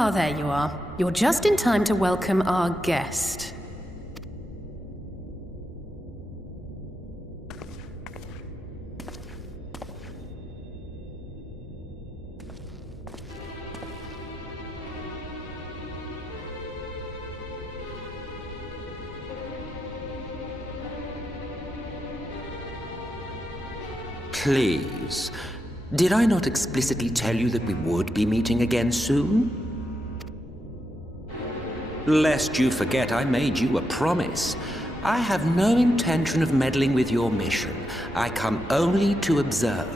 Ah, there you are. You're just in time to welcome our guest. Please, did I not explicitly tell you that we would be meeting again soon? Lest you forget, I made you a promise. I have no intention of meddling with your mission. I come only to observe.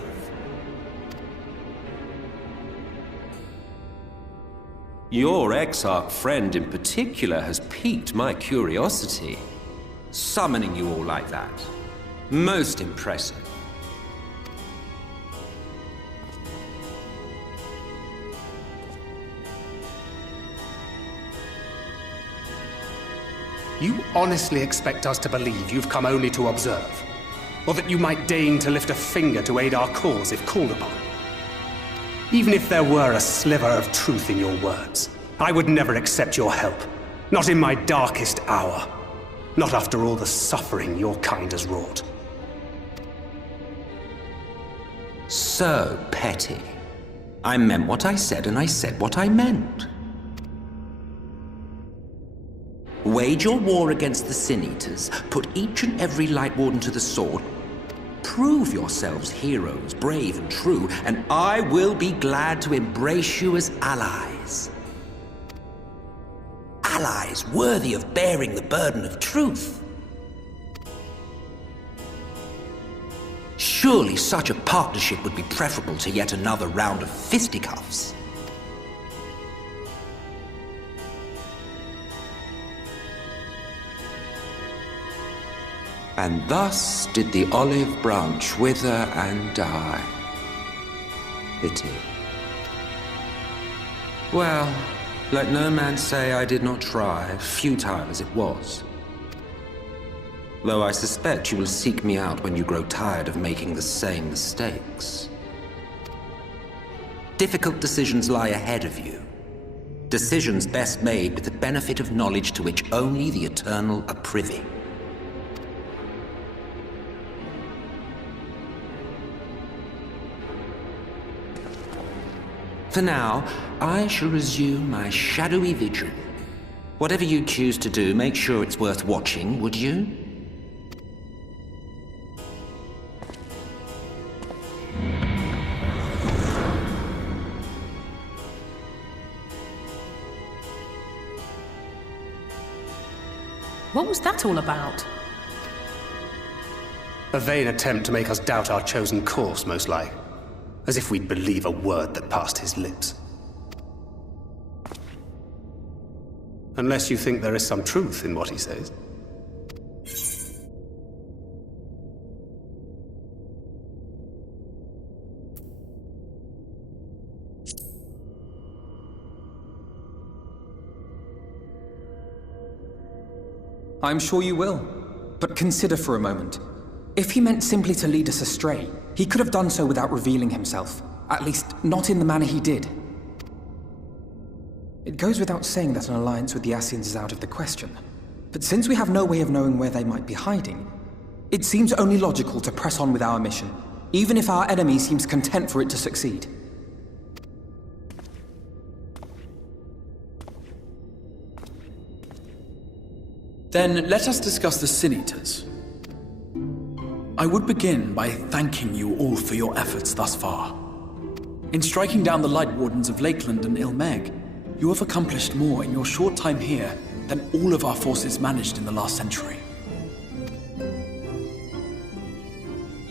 Your Exarch friend in particular has piqued my curiosity. Summoning you all like that. Most impressive. You honestly expect us to believe you've come only to observe? Or that you might deign to lift a finger to aid our cause if called upon? Even if there were a sliver of truth in your words, I would never accept your help. Not in my darkest hour. Not after all the suffering your kind has wrought. So petty. I meant what I said, and I said what I meant. Wage your war against the Sin Eaters, put each and every Light Warden to the sword, prove yourselves heroes, brave and true, and I will be glad to embrace you as allies. Allies worthy of bearing the burden of truth. Surely such a partnership would be preferable to yet another round of fisticuffs. And thus did the olive branch wither and die. Pity. Well, let no man say I did not try, futile as it was. Though I suspect you will seek me out when you grow tired of making the same mistakes. Difficult decisions lie ahead of you. Decisions best made with the benefit of knowledge to which only the eternal are privy. For now, I shall resume my shadowy vigil. Whatever you choose to do, make sure it's worth watching, would you? What was that all about? A vain attempt to make us doubt our chosen course, most like. As if we'd believe a word that passed his lips. Unless you think there is some truth in what he says. I'm sure you will. But consider for a moment. If he meant simply to lead us astray, he could have done so without revealing himself. At least, not in the manner he did. It goes without saying that an alliance with the Ascians is out of the question. But since we have no way of knowing where they might be hiding, it seems only logical to press on with our mission, even if our enemy seems content for it to succeed. Then let us discuss the Sin Eaters. I would begin by thanking you all for your efforts thus far. In striking down the Light Wardens of Lakeland and Ilmeg, you have accomplished more in your short time here than all of our forces managed in the last century.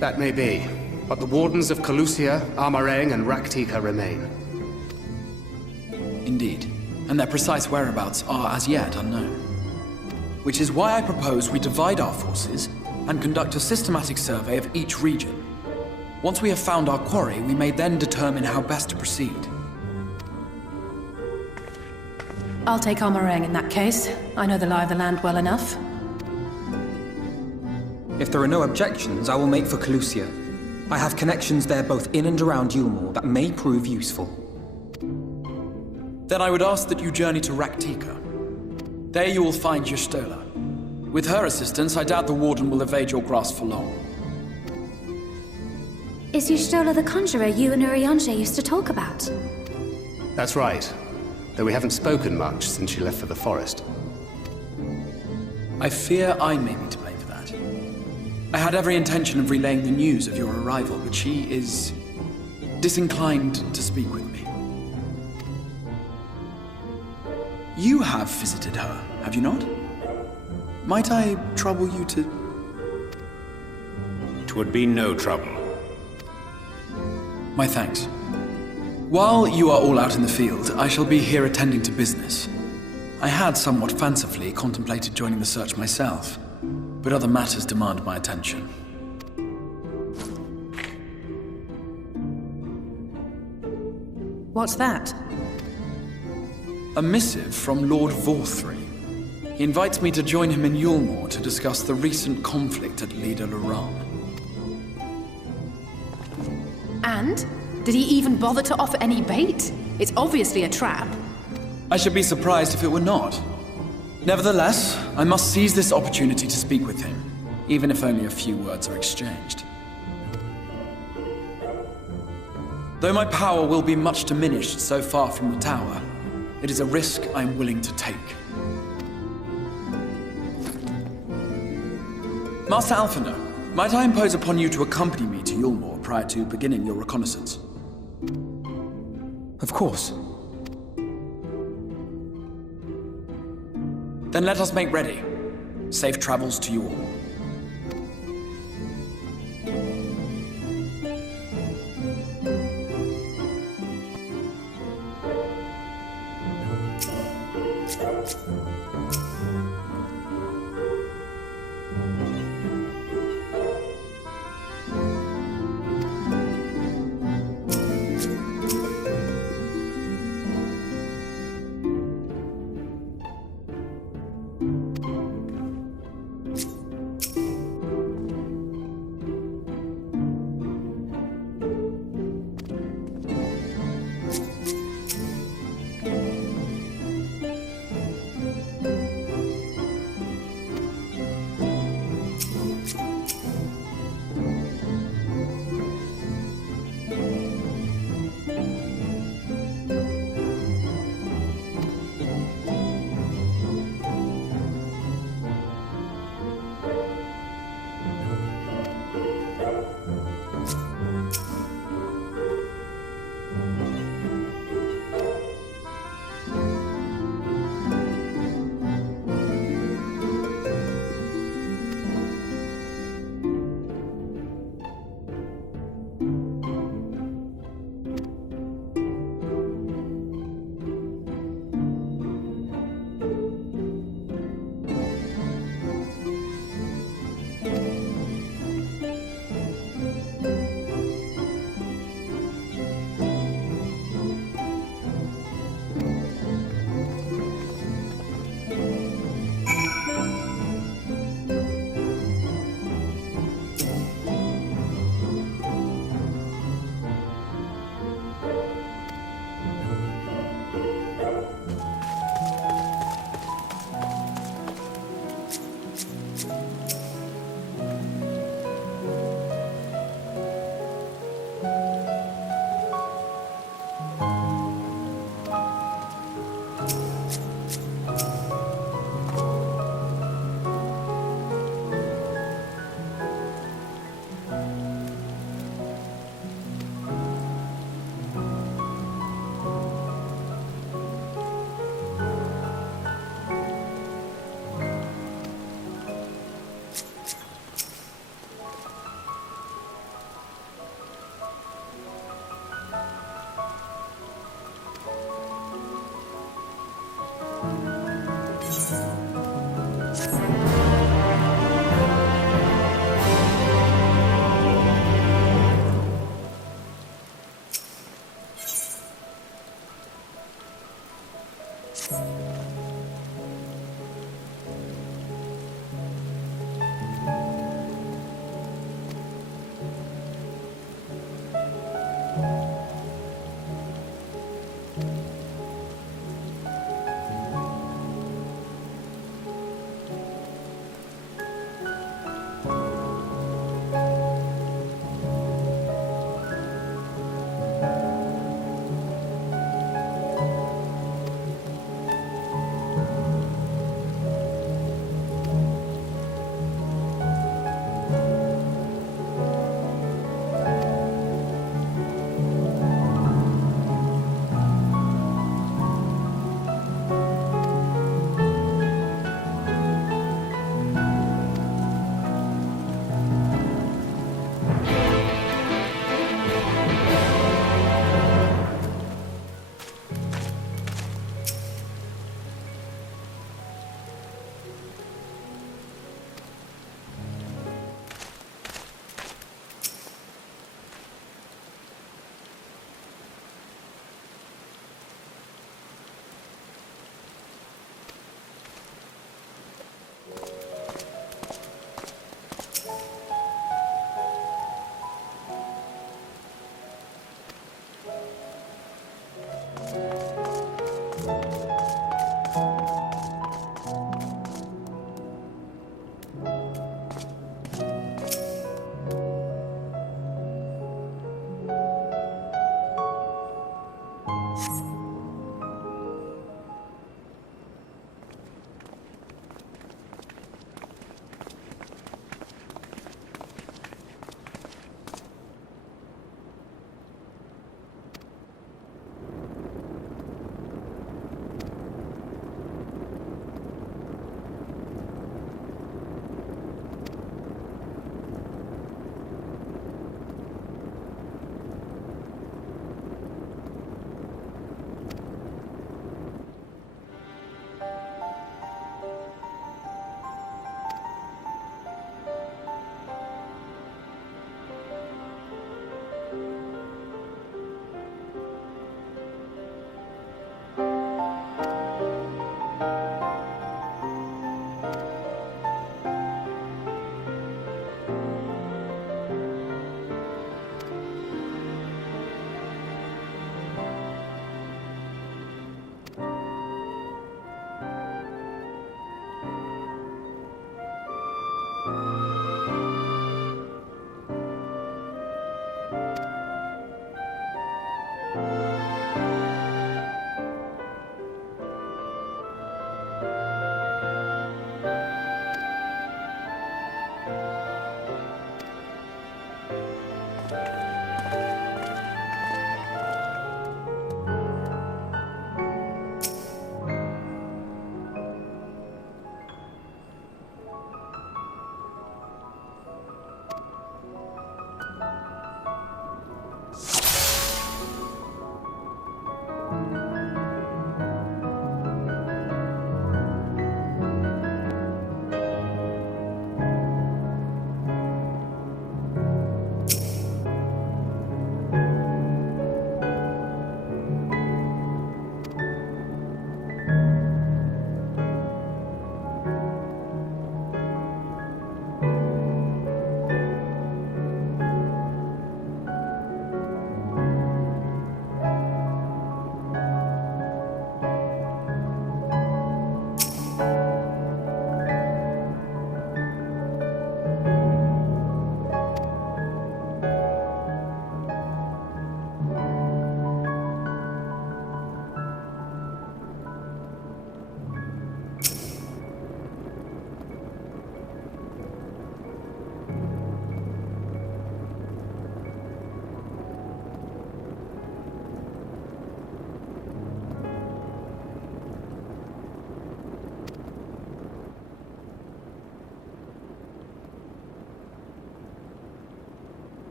That may be, but the Wardens of Calusia, Amareng, and Raktika remain. Indeed, and their precise whereabouts are as yet unknown. Which is why I propose we divide our forces and conduct a systematic survey of each region. Once we have found our quarry, we may then determine how best to proceed. I'll take Amareng in that case. I know the lie of the land well enough. If there are no objections, I will make for Calusia. I have connections there both in and around Yulmore that may prove useful. Then I would ask that you journey to Raktika. There you will find Y'shtola. With her assistance, I doubt the Warden will evade your grasp for long. Is Y'shtola the conjurer you and Urianger used to talk about? That's right. Though we haven't spoken much since she left for the forest. I fear I may be to blame for that. I had every intention of relaying the news of your arrival, but she is disinclined to speak with me. You have visited her, have you not? Might I trouble you to... It would be no trouble. My thanks. While you are all out in the field, I shall be here attending to business. I had somewhat fancifully contemplated joining the search myself, but other matters demand my attention. What's that? A missive from Lord Vorthry. He invites me to join him in Yulmore to discuss the recent conflict at Lida Luran. And? Did he even bother to offer any bait? It's obviously a trap. I should be surprised if it were not. Nevertheless, I must seize this opportunity to speak with him, even if only a few words are exchanged. Though my power will be much diminished so far from the tower, it is a risk I am willing to take. Master Alphinaud, might I impose upon you to accompany me to Yulmore prior to beginning your reconnaissance? Of course. Then let us make ready. Safe travels to you all.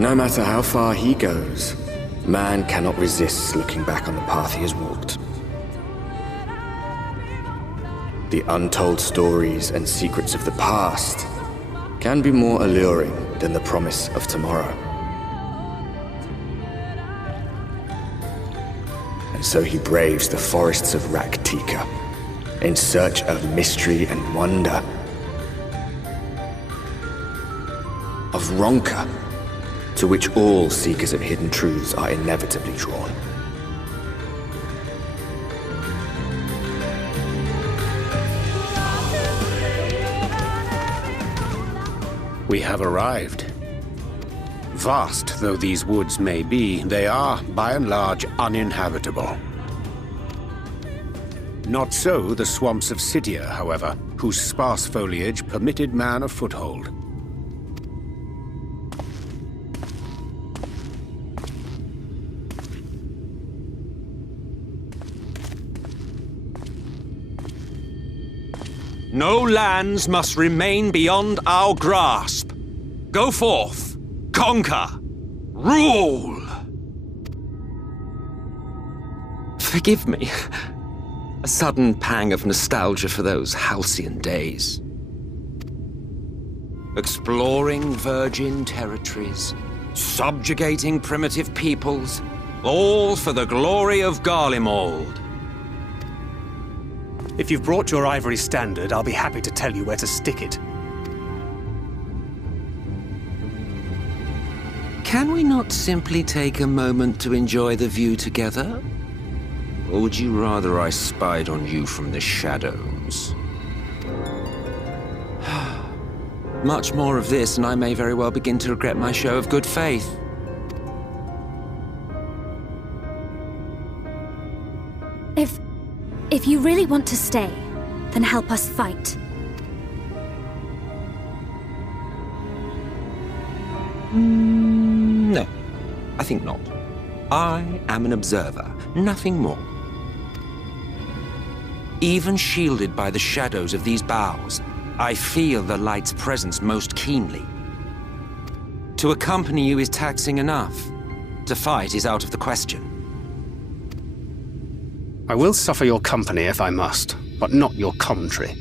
No matter how far he goes, man cannot resist looking back on the path he has walked. The untold stories and secrets of the past can be more alluring than the promise of tomorrow. And so he braves the forests of Raktika in search of mystery and wonder. Of Ronka, to which all seekers of hidden truths are inevitably drawn. We have arrived. Vast though these woods may be, they are, by and large, uninhabitable. Not so the swamps of Cydia, however, whose sparse foliage permitted man a foothold. No lands must remain beyond our grasp. Go forth, conquer, rule! Forgive me. A sudden pang of nostalgia for those halcyon days. Exploring virgin territories, subjugating primitive peoples, all for the glory of Garlemald. If you've brought your ivory standard, I'll be happy to tell you where to stick it. Can we not simply take a moment to enjoy the view together? Or would you rather I spied on you from the shadows? Much more of this, and I may very well begin to regret my show of good faith. If you really want to stay, then help us fight. No, I think not. I am an observer, nothing more. Even shielded by the shadows of these boughs, I feel the light's presence most keenly. To accompany you is taxing enough. To fight is out of the question. I will suffer your company if I must, but not your commentary.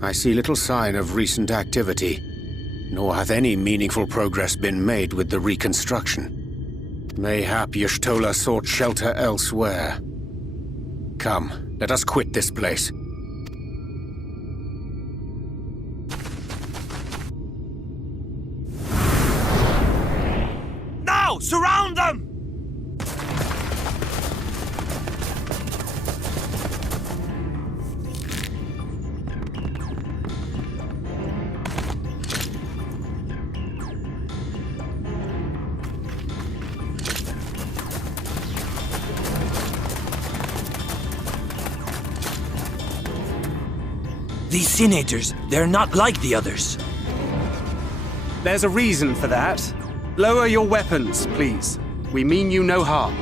I see little sign of recent activity, nor hath any meaningful progress been made with the reconstruction. Mayhap Y'shtola sought shelter elsewhere. Come, let us quit this place. Now! Surround them! These senators, they're not like the others. There's a reason for that. Lower your weapons, please. We mean you no harm.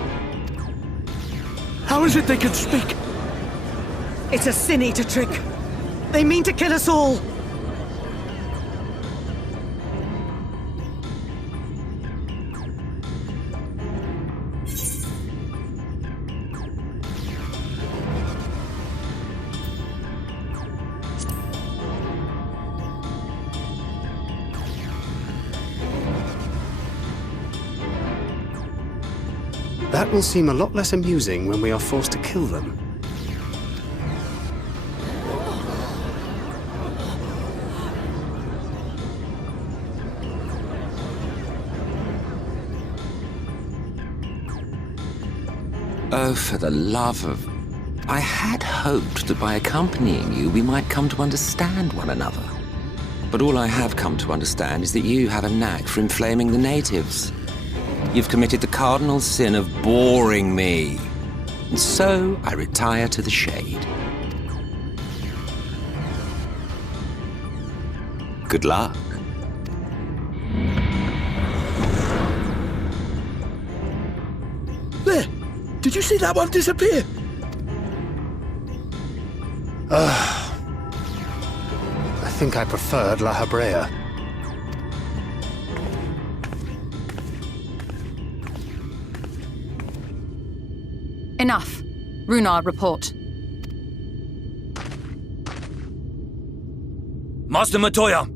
How is it they can speak? It's a sin-eater trick. They mean to kill us all. That will seem a lot less amusing when we are forced to kill them. Oh, for the love of... I had hoped that by accompanying you, we might come to understand one another. But all I have come to understand is that you have a knack for inflaming the natives. You've committed the cardinal sin of boring me. And so I retire to the shade. Good luck. There! Did you see that one disappear? I think I preferred La Habrea. Enough. Runar, report. Master Matoya!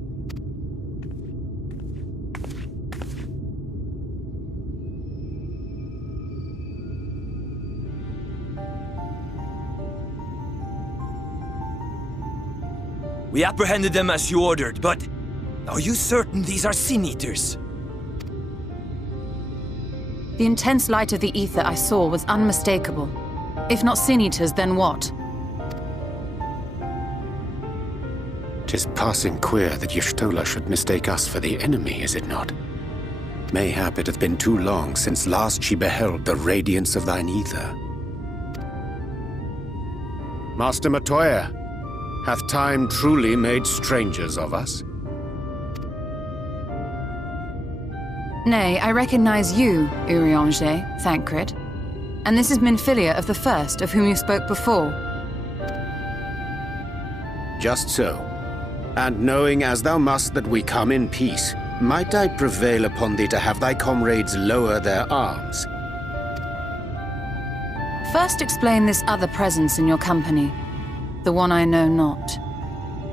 We apprehended them as you ordered, but are you certain these are sin-eaters? The intense light of the ether I saw was unmistakable. If not sin-eaters, then what? 'Tis passing queer that Y'shtola should mistake us for the enemy, is it not? Mayhap it hath been too long since last she beheld the radiance of thine ether. Master Matoya, hath time truly made strangers of us? Nay, I recognize you, Urianger, Thancred. And this is Minfilia of the First, of whom you spoke before. Just so. And knowing as thou must that we come in peace, might I prevail upon thee to have thy comrades lower their arms? First explain this other presence in your company, the one I know not.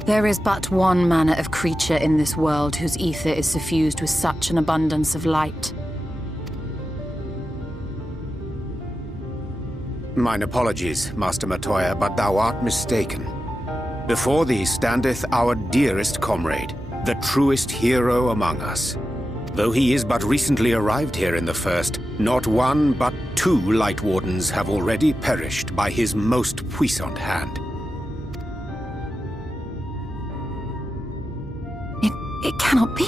There is but one manner of creature in this world whose ether is suffused with such an abundance of light. Mine apologies, Master Matoya, but thou art mistaken. Before thee standeth our dearest comrade, the truest hero among us. Though he is but recently arrived here in the First, not one but two Light Wardens have already perished by his most puissant hand. It cannot be.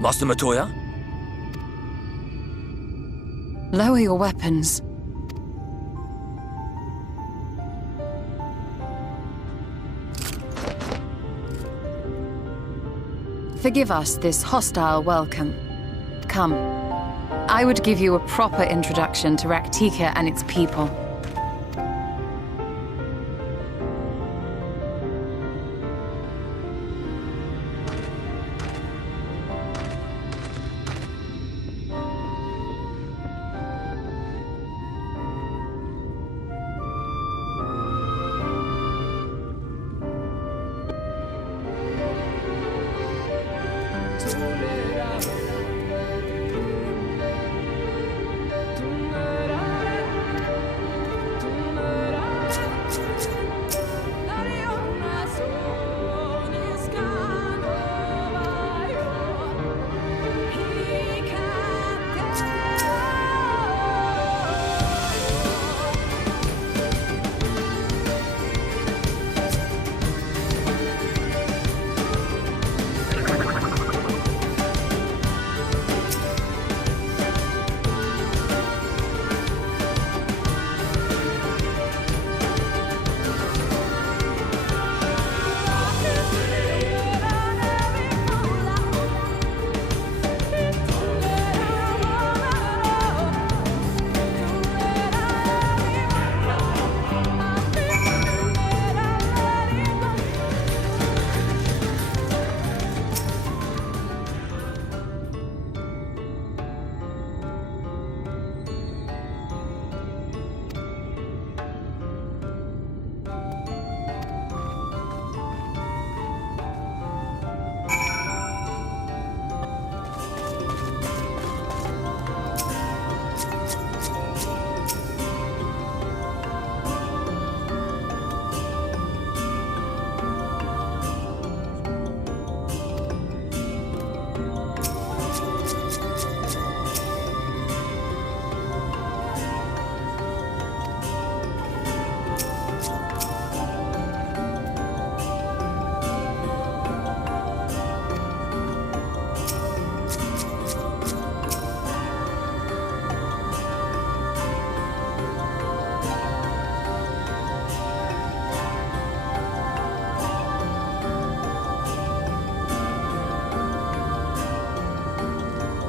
Master Matoya? Lower your weapons. Forgive us this hostile welcome. Come. I would give you a proper introduction to Raktika and its people.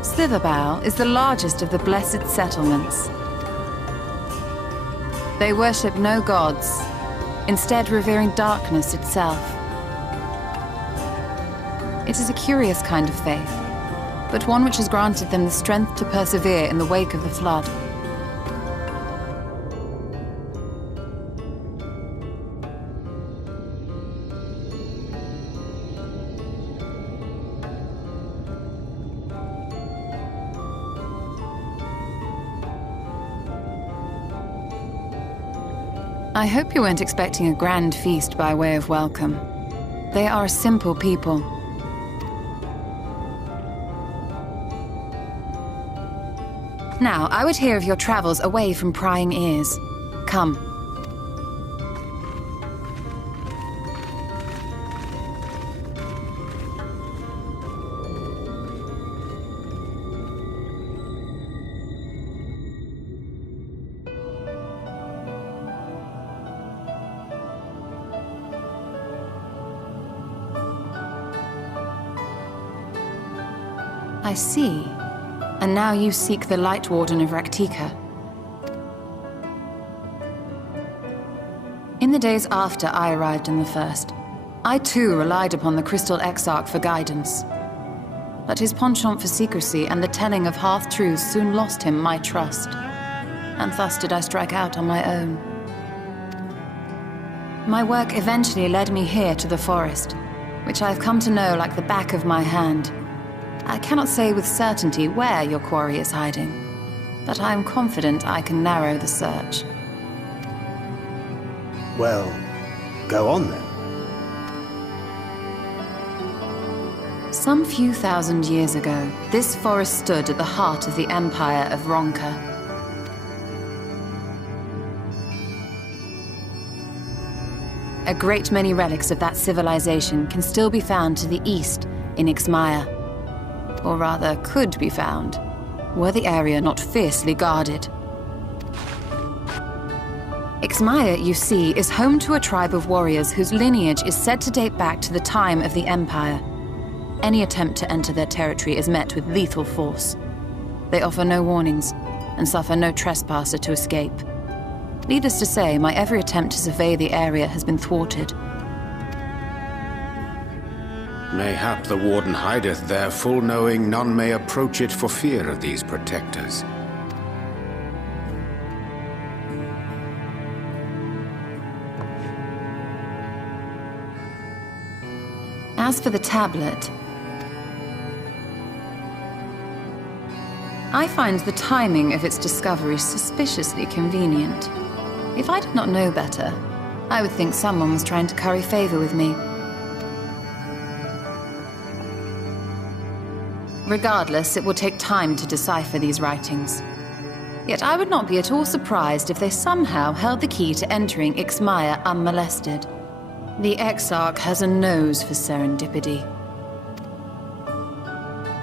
Slitherbow is the largest of the blessed settlements. They worship no gods, instead revering darkness itself. It is a curious kind of faith, but one which has granted them the strength to persevere in the wake of the flood. I hope you weren't expecting a grand feast by way of welcome. They are a simple people. Now, I would hear of your travels away from prying ears. Come. I see. And now you seek the Light Warden of Raktika. In the days after I arrived in the First, I too relied upon the Crystal Exarch for guidance. But his penchant for secrecy and the telling of half-truths soon lost him my trust. And thus did I strike out on my own. My work eventually led me here to the forest, which I've come to know like the back of my hand. I cannot say with certainty where your quarry is hiding, but I am confident I can narrow the search. Well, go on then. Some few thousand years ago, this forest stood at the heart of the Empire of Ronka. A great many relics of that civilization can still be found to the east in Ixmaya. Or rather, could be found, were the area not fiercely guarded. Ixmaya, you see, is home to a tribe of warriors whose lineage is said to date back to the time of the Empire. Any attempt to enter their territory is met with lethal force. They offer no warnings, and suffer no trespasser to escape. Needless to say, my every attempt to survey the area has been thwarted. Mayhap the Warden hideth there, full knowing none may approach it for fear of these protectors. As for the tablet, I find the timing of its discovery suspiciously convenient. If I did not know better, I would think someone was trying to curry favor with me. Regardless, it will take time to decipher these writings. Yet I would not be at all surprised if they somehow held the key to entering Ixmaya unmolested. The Exarch has a nose for serendipity.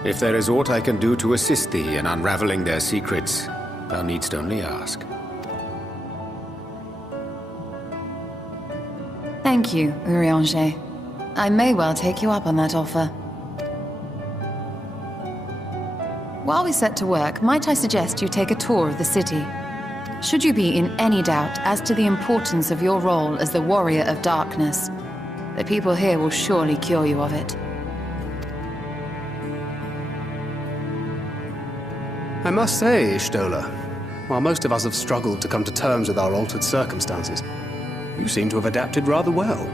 If there is aught I can do to assist thee in unraveling their secrets, thou needst only ask. Thank you, Urianger. I may well take you up on that offer. While we set to work, might I suggest you take a tour of the city? Should you be in any doubt as to the importance of your role as the Warrior of Darkness, the people here will surely cure you of it. I must say, Stola, while most of us have struggled to come to terms with our altered circumstances, you seem to have adapted rather well.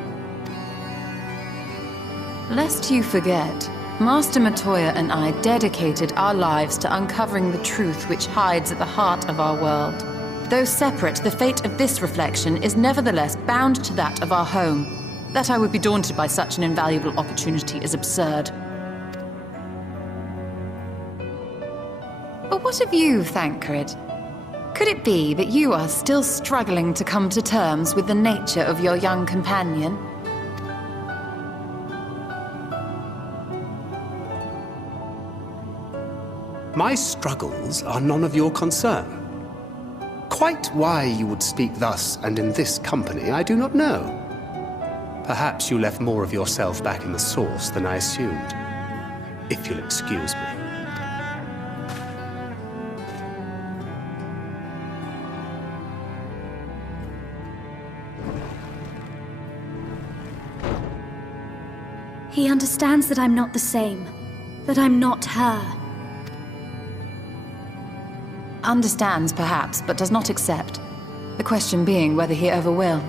Lest you forget, Master Matoya and I dedicated our lives to uncovering the truth which hides at the heart of our world. Though separate, the fate of this reflection is nevertheless bound to that of our home. That I would be daunted by such an invaluable opportunity is absurd. But what of you, Thancred? Could it be that you are still struggling to come to terms with the nature of your young companion? My struggles are none of your concern. Quite why you would speak thus and in this company, I do not know. Perhaps you left more of yourself back in the source than I assumed. If you'll excuse me. He understands that I'm not the same. That I'm not her. Understands, perhaps, but does not accept. The question being whether he ever will.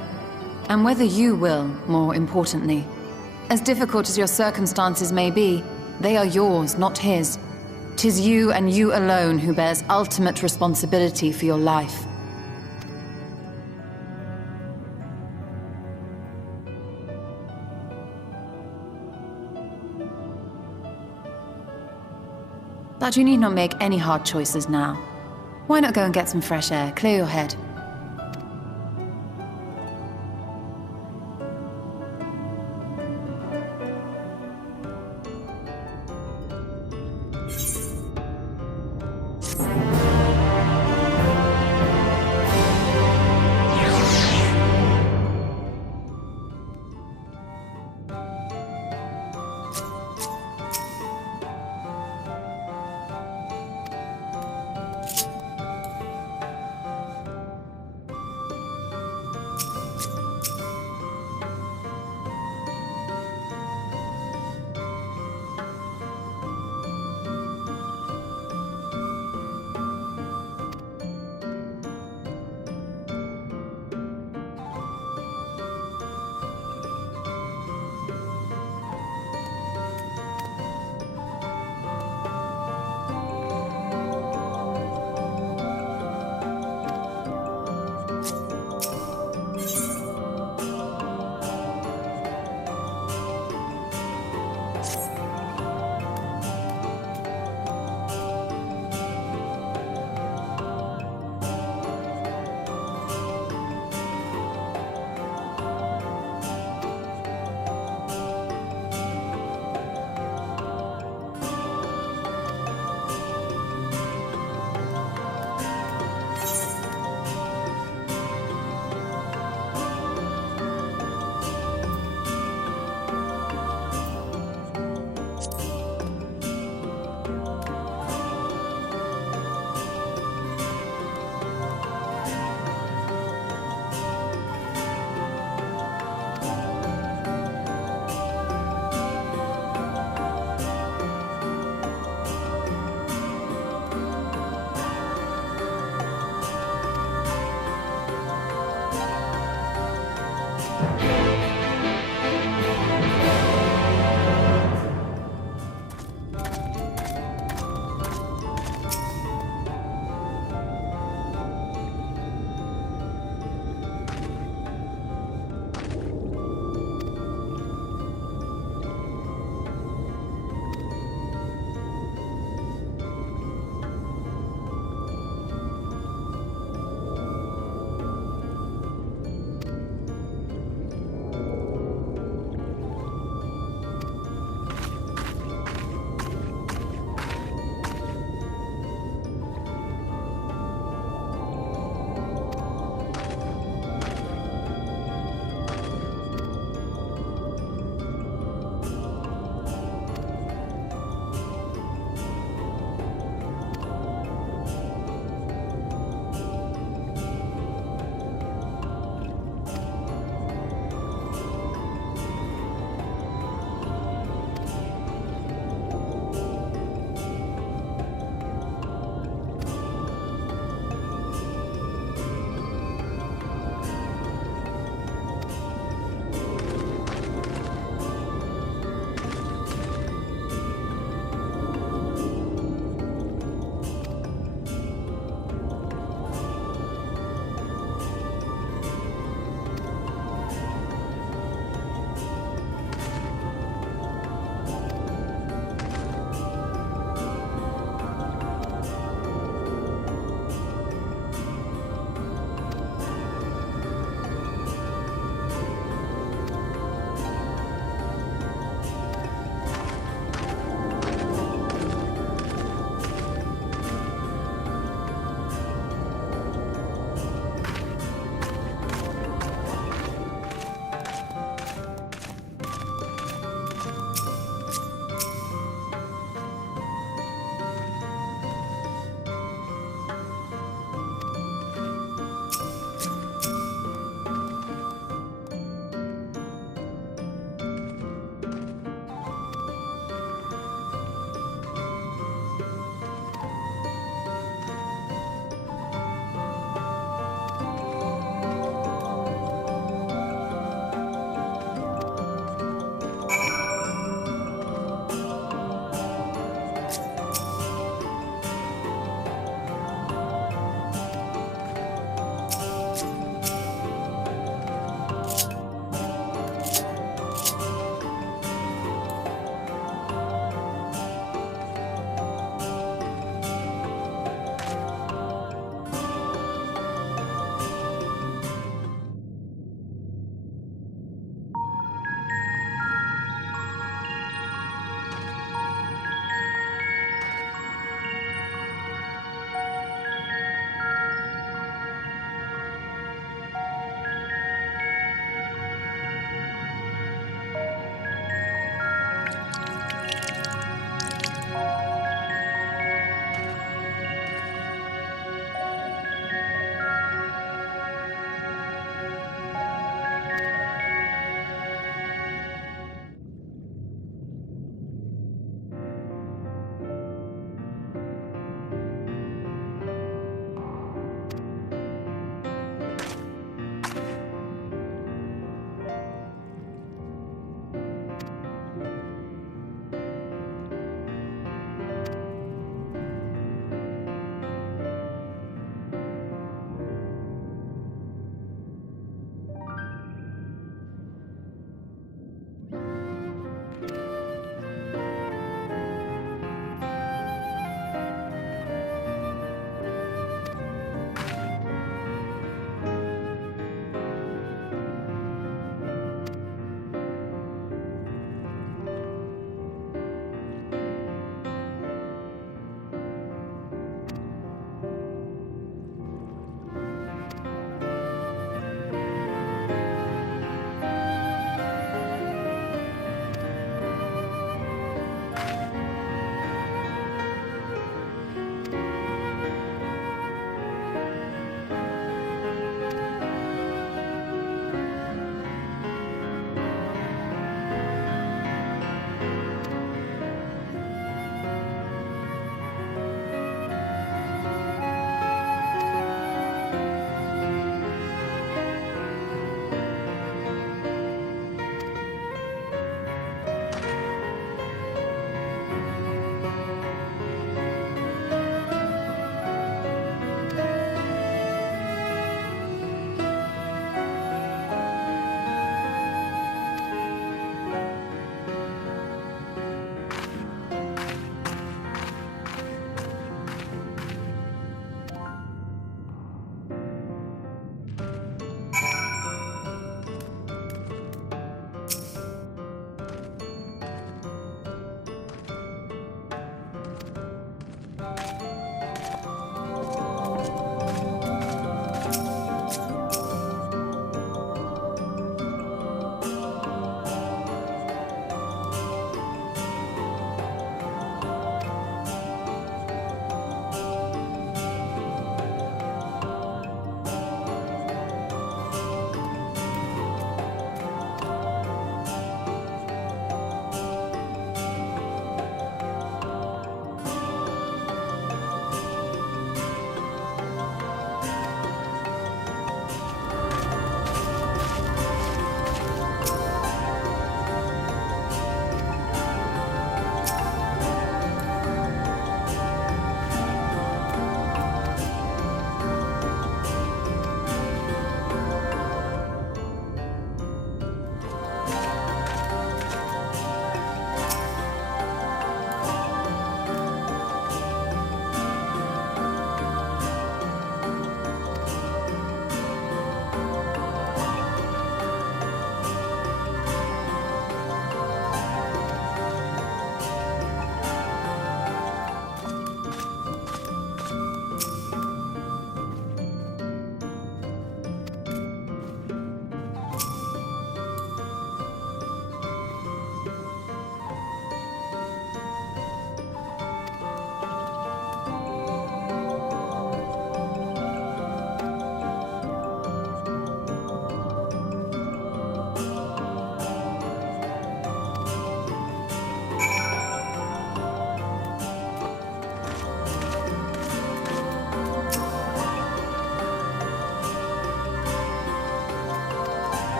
And whether you will, more importantly. As difficult as your circumstances may be, they are yours, not his. 'Tis you and you alone who bears ultimate responsibility for your life. But you need not make any hard choices now. Why not go and get some fresh air, clear your head?